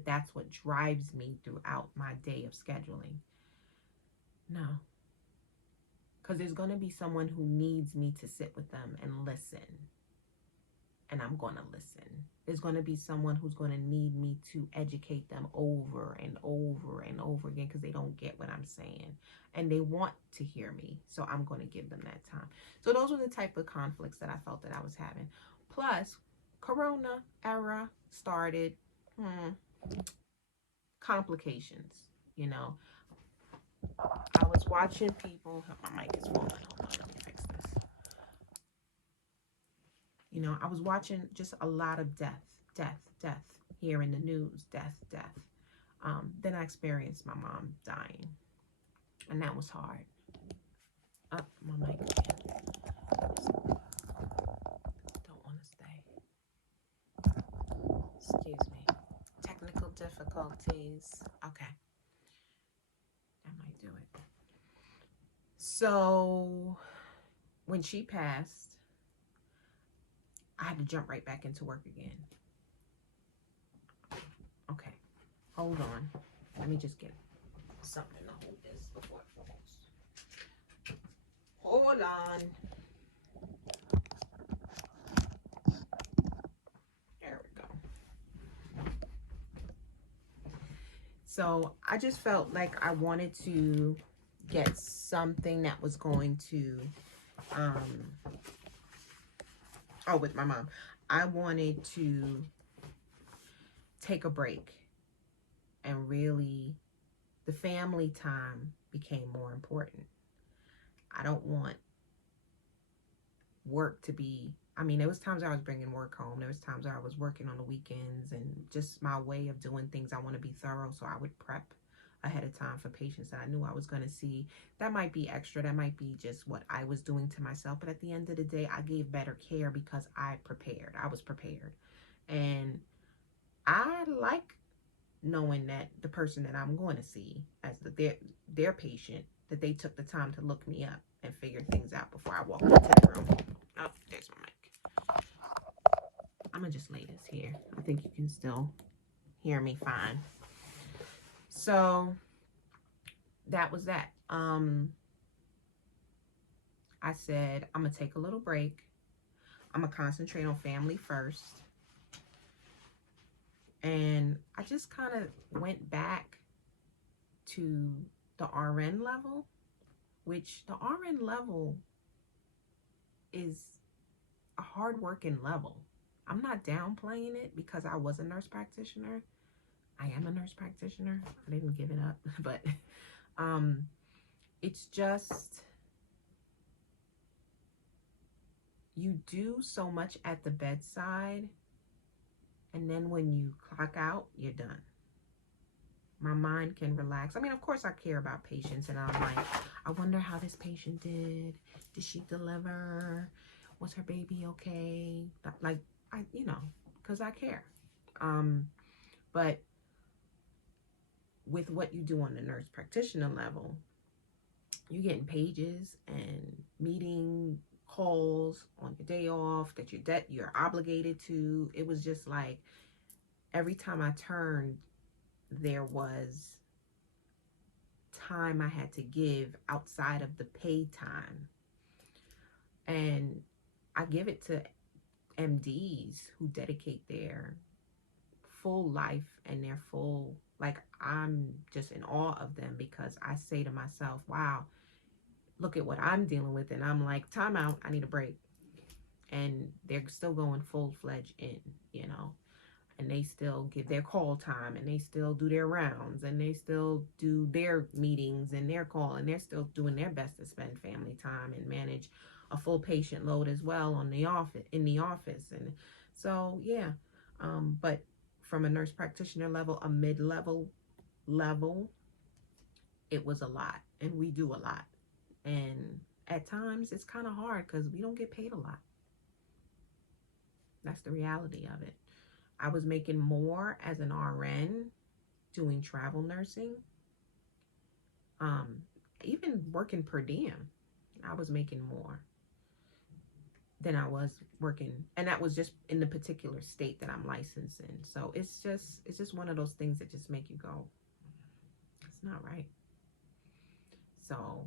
that's what drives me throughout my day of scheduling. No. Because there's going to be someone who needs me to sit with them and listen. And I'm going to listen. There's going to be someone who's going to need me to educate them over and over and over again because they don't get what I'm saying. And they want to hear me. So I'm going to give them that time. So those were the type of conflicts that I felt that I was having. Plus, Corona era started. Complications, you know. I was watching people. My mic is falling. Hold on, let me fix this. You know, I was watching just a lot of death here in the news. Death. Then I experienced my mom dying, and that was hard. Up my mic again. Don't want to stay. Excuse me. Technical difficulties. Okay. That might do it. So when she passed, I had to jump right back into work again. Okay, hold on. Let me just get something to hold this before it falls. Hold on. There we go. So I just felt like I wanted to get something that was going to, with my mom. I wanted to take a break and really, the family time became more important. I don't want work to be, there was times I was bringing work home. There was times I was working on the weekends, and just my way of doing things, I want to be thorough. So I would prep ahead of time for patients that I knew I was going to see. That might be extra. That might be just what I was doing to myself. But at the end of the day, I gave better care because I was prepared. And I like knowing that the person that I'm going to see as their patient, that they took the time to look me up and figure things out before I walked into the room. Oh, there's my mic. I'm going to just lay this here. I think you can still hear me fine. So that was that. I said, I'm going to take a little break. I'm going to concentrate on family first. And I just kind of went back to the RN level, which the RN level is a hard-working level. I'm not downplaying it because I was a nurse practitioner. I am a nurse practitioner. I didn't give it up, but it's just, you do so much at the bedside, and then when you clock out, you're done. My mind can relax. Of course I care about patients, and I'm like, I wonder how this patient did. Did she deliver? Was her baby okay? Like, because I care. But with what you do on the nurse practitioner level, you're getting pages and meeting calls on your day off that you're obligated to. It was just like every time I turned, there was time I had to give outside of the paid time. And I give it to MDs who dedicate their full life and their full, like, I'm just in awe of them, because I say to myself, wow, look at what I'm dealing with. And I'm like, time out, I need a break. And they're still going full-fledged in, you know, and they still give their call time, and they still do their rounds, and they still do their meetings and their call, and they're still doing their best to spend family time and manage a full patient load as well on the office, in the office. And so, yeah, but from a nurse practitioner level, a mid-level level, it was a lot, and we do a lot. And at times it's kind of hard because we don't get paid a lot. That's the reality of it. I was making more as an RN doing travel nursing. Even working per diem, I was making more than I was working, and that was just in the particular state that I'm licensed in. So it's just one of those things that just make you go, it's not right. So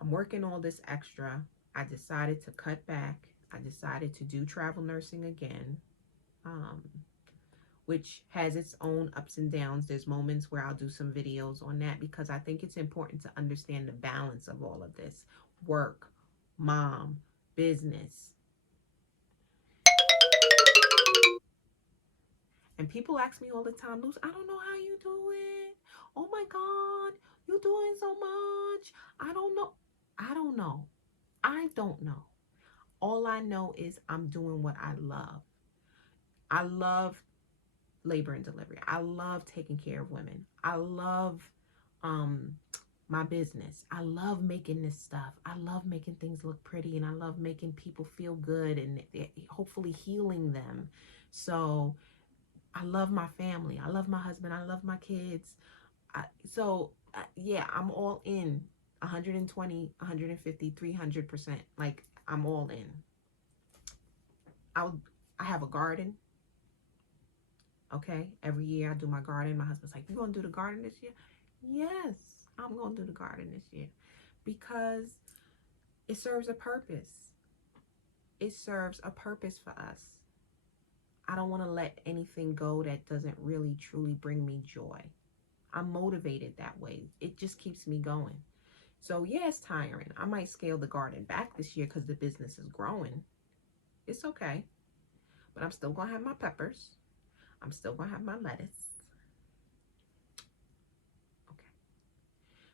I'm working all this extra. I decided to cut back. I decided to do travel nursing again, which has its own ups and downs. There's moments where I'll do some videos on that, because I think it's important to understand the balance of all of this. Work, mom, business. And people ask me all the time, Luz, I don't know how you do it. Oh my God, you're doing so much. I don't know. I don't know. I don't know. All I know is I'm doing what I love. I love labor and delivery. I love taking care of women. I love um my business. I love making this stuff. I love making things look pretty, and I love making people feel good, and hopefully healing them. So I love my family. I love my husband. I love my kids. Yeah, I'm all in. 120, 150, 300%. Like, I'm all in. I have a garden. Okay, every year I do my garden. My husband's like, you gonna do the garden this year? Yes, I'm gonna do the garden this year, because it serves a purpose. It serves a purpose for us. I don't want to let anything go that doesn't really truly bring me joy. I'm motivated that way. It just keeps me going. So yeah, it's tiring. I might scale the garden back this year because the business is growing. It's okay. But I'm still gonna have my peppers. I'm still gonna have my lettuce. Okay.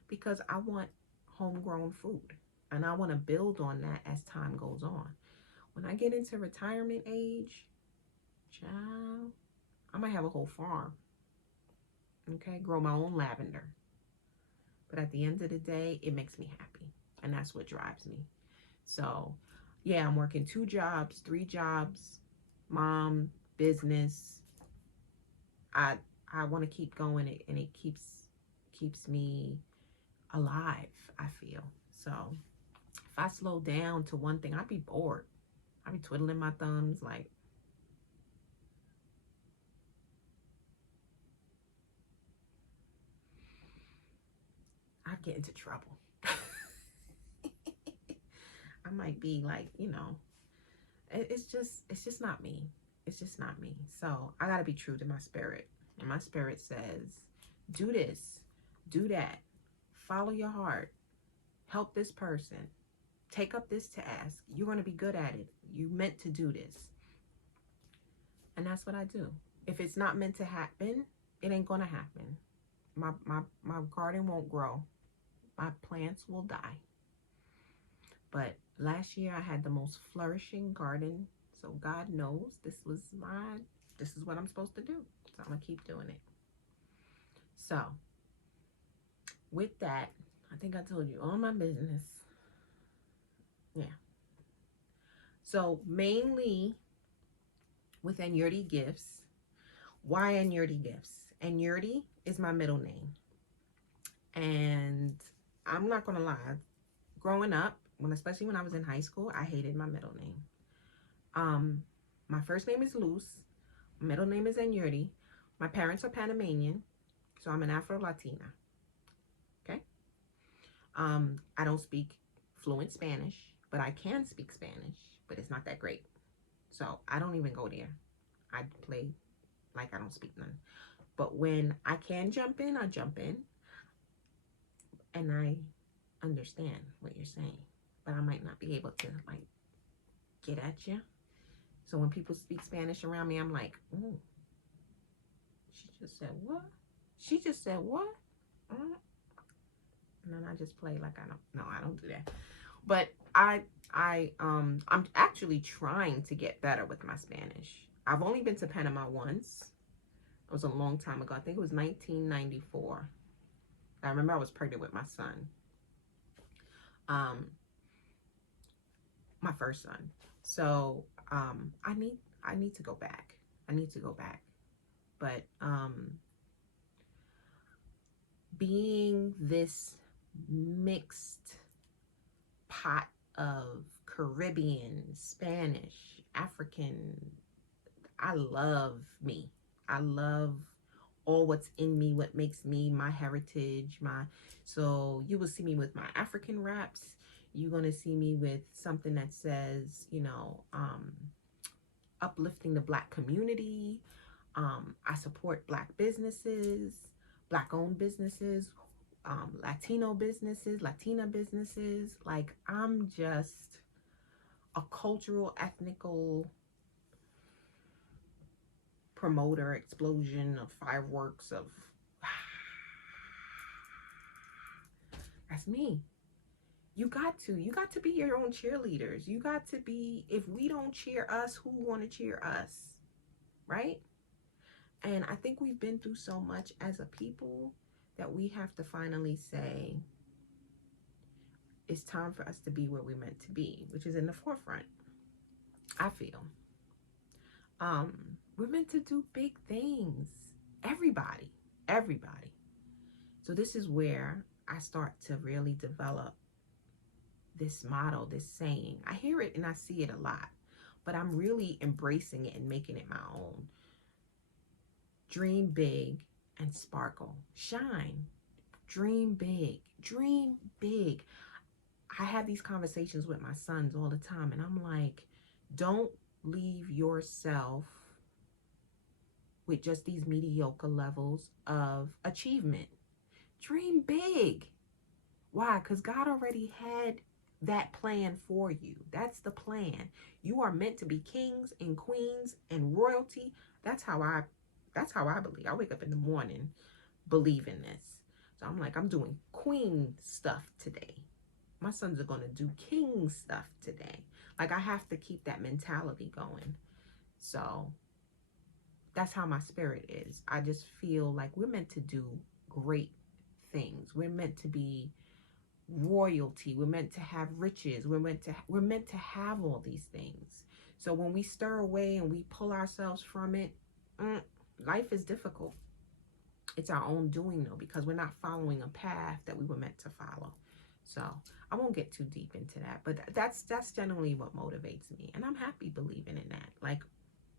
Because I want homegrown food. And I want to build on that as time goes on. When I get into retirement age, child, I might have a whole farm. Okay, grow my own lavender. But at the end of the day, it makes me happy. And that's what drives me. So, yeah, I'm working 2 jobs, 3 jobs, mom, business. I I want to keep going, and it keeps me alive, I feel. So, if I slow down to one thing, I'd be bored. I'd be twiddling my thumbs like, I'd get into trouble. I might be like, it's just not me. It's just not me. So I got to be true to my spirit. And my spirit says, do this, do that, follow your heart, help this person, take up this task. You're going to be good at it. You meant to do this. And that's what I do. If it's not meant to happen, it ain't going to happen. My garden won't grow. My plants will die. But last year I had the most flourishing garden. So God knows this is what I'm supposed to do. So I'm going to keep doing it. So with that, I think I told you all my business. Yeah. So mainly with Anyurti Gifts. Why Anyurti Gifts? Anyurti is my middle name. And I'm not going to lie. Growing up, especially when I was in high school, I hated my middle name. My first name is Luz. My middle name is Anyurti. My parents are Panamanian, so I'm an Afro-Latina. Okay? I don't speak fluent Spanish, but I can speak Spanish, but it's not that great. So I don't even go there. I play like I don't speak none. But when I can jump in, I jump in and I understand what you're saying. But I might not be able to like get at you. So when people speak Spanish around me, I'm like, ooh, she just said what? She just said what? And then I just play like I don't. No, I don't do that. But I'm actually trying to get better with my Spanish. I've only been to Panama once. It was a long time ago. I think it was 1994. I remember I was pregnant with my son. My first son. So I need to go back. I need to go back. But being this mixed pot of Caribbean, Spanish, African, I love me. I love all what's in me, what makes me, my heritage, so you will see me with my African wraps. You're going to see me with something that says, uplifting the Black community. I support Black businesses, Black owned businesses, Latino businesses, Latina businesses. Like, I'm just a cultural, ethnical promoter, explosion of fireworks of that's me. You got to be your own cheerleaders. You got to be, if we don't cheer us, who want to cheer us? Right? And I think we've been through so much as a people that we have to finally say, it's time for us to be where we're meant to be, which is in the forefront. I feel. We're meant to do big things. Everybody. So this is where I start to really develop this motto, this saying. I hear it and I see it a lot, but I'm really embracing it and making it my own. Dream big and sparkle. Shine. Dream big. Dream big. I have these conversations with my sons all the time, and I'm like, don't leave yourself with just these mediocre levels of achievement. Dream big. Why? Because God already had that plan for you. That's the plan. You are meant to be kings and queens and royalty. That's how I believe. I wake up in the morning believing this. So I'm like, I'm doing queen stuff today. My sons are going to do king stuff today. Like, I have to keep that mentality going. So that's how my spirit is. I just feel like we're meant to do great things. We're meant to be royalty. We're meant to have riches. We're meant to have all these things. So when we stir away and we pull ourselves from it, life is difficult. It's our own doing though, because we're not following a path that we were meant to follow. So I won't get too deep into that, but that's generally what motivates me, and I'm happy believing in that. Like,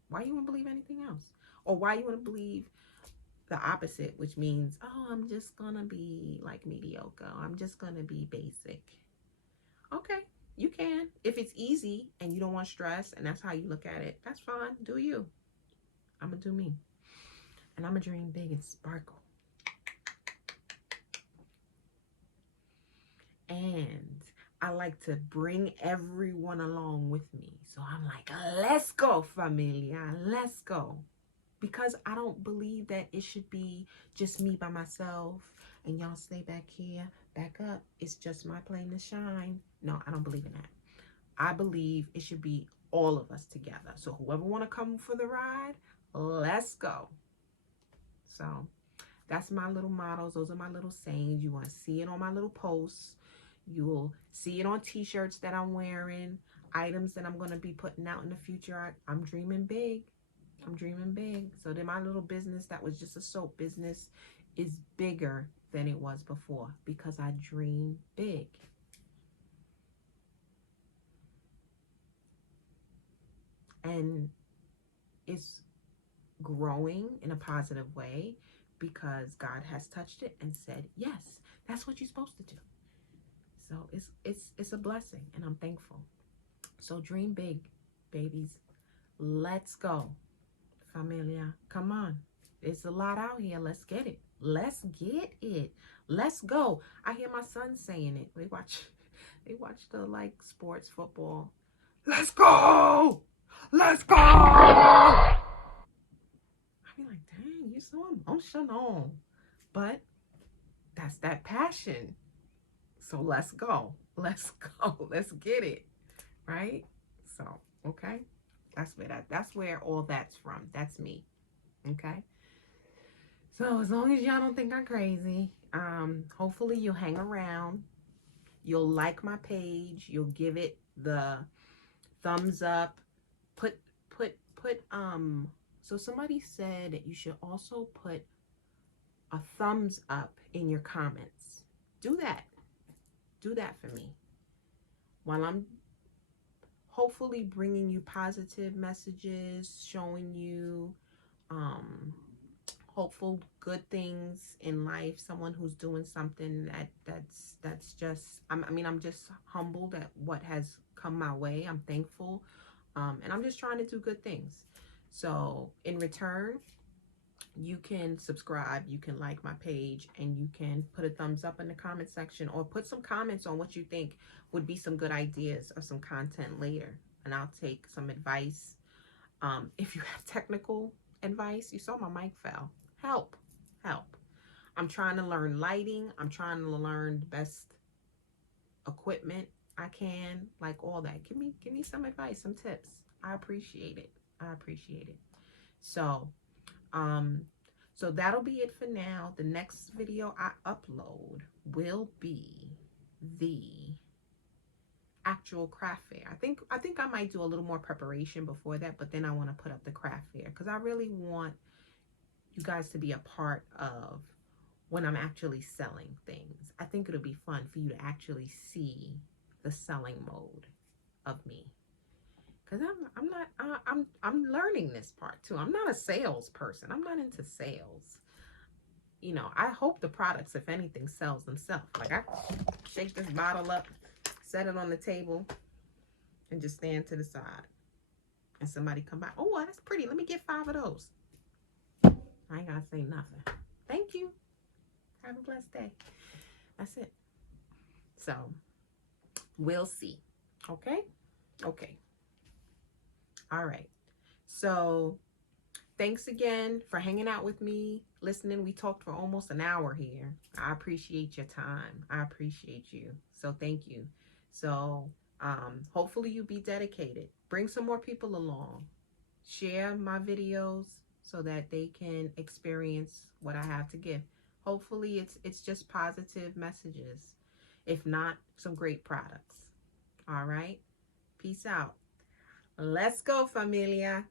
why you want to believe anything else? Or why you want to believe the opposite, which means, oh, I'm just gonna be like mediocre. I'm just gonna be basic. Okay, you can. If it's easy and you don't want stress and that's how you look at it, that's fine. Do you. I'm gonna do me. And I'm gonna dream big and sparkle. And I like to bring everyone along with me. So I'm like, let's go, familia. Let's go. Because I don't believe that it should be just me by myself and y'all stay back here, back up. It's just my plane to shine. No, I don't believe in that. I believe it should be all of us together. So whoever want to come for the ride, let's go. So that's my little mottos. Those are my little sayings. You want to see it on my little posts. You'll see it on t-shirts that I'm wearing, items that I'm going to be putting out in the future. I'm dreaming big. I'm dreaming big. So then my little business that was just a soap business is bigger than it was before because I dream big. And it's growing in a positive way because God has touched it and said, yes, that's what you're supposed to do. So it's a blessing, and I'm thankful. So dream big, babies. Let's go. Familia, come on. There's a lot out here. Let's get it. Let's get it. Let's go. I hear my son saying it. They watch the like sports football. Let's go. Let's go. I be like, dang, you so emotional. But that's that passion. So let's go. Let's go. Let's get it. Right? So, okay. That's where all that's from. That's me. Okay. So as long as y'all don't think I'm crazy, hopefully you'll hang around. You'll like my page. You'll give it the thumbs up. Put so somebody said that you should also put a thumbs up in your comments. Do that. Do that for me. While I'm hopefully bringing you positive messages, showing you hopeful good things in life, someone who's doing something that's just I'm just humbled at what has come my way. I'm thankful, and I'm just trying to do good things. So in return, you can subscribe, you can like my page, and you can put a thumbs up in the comment section, or put some comments on what you think would be some good ideas or some content later, and I'll take some advice. If you have technical advice, you saw my mic fell. Help. I'm trying to learn lighting. I'm trying to learn the best equipment I can, like all that. Give me some advice, some tips. I appreciate it. So, so that'll be it for now. The next video I upload will be the actual craft fair. I think I might do a little more preparation before that, but then I want to put up the craft fair because I really want you guys to be a part of when I'm actually selling things. I think it'll be fun for you to actually see the selling mode of me, because I'm learning this part too. I'm not a salesperson. I'm not into sales. You know, I hope the products, if anything, sells themselves. Like I shake this bottle up, set it on the table, and just stand to the side, and somebody come by. Oh, that's pretty. Let me get 5 of those. I ain't gotta say nothing. Thank you. Have a blessed day. That's it. So, we'll see. Okay? Okay. All right. So, thanks again for hanging out with me, listening. We talked for almost an hour here. I appreciate your time. I appreciate you. So, thank you. So, hopefully you be dedicated. Bring some more people along. Share my videos so that they can experience what I have to give. Hopefully it's just positive messages. If not, some great products. All right? Peace out. Let's go, familia.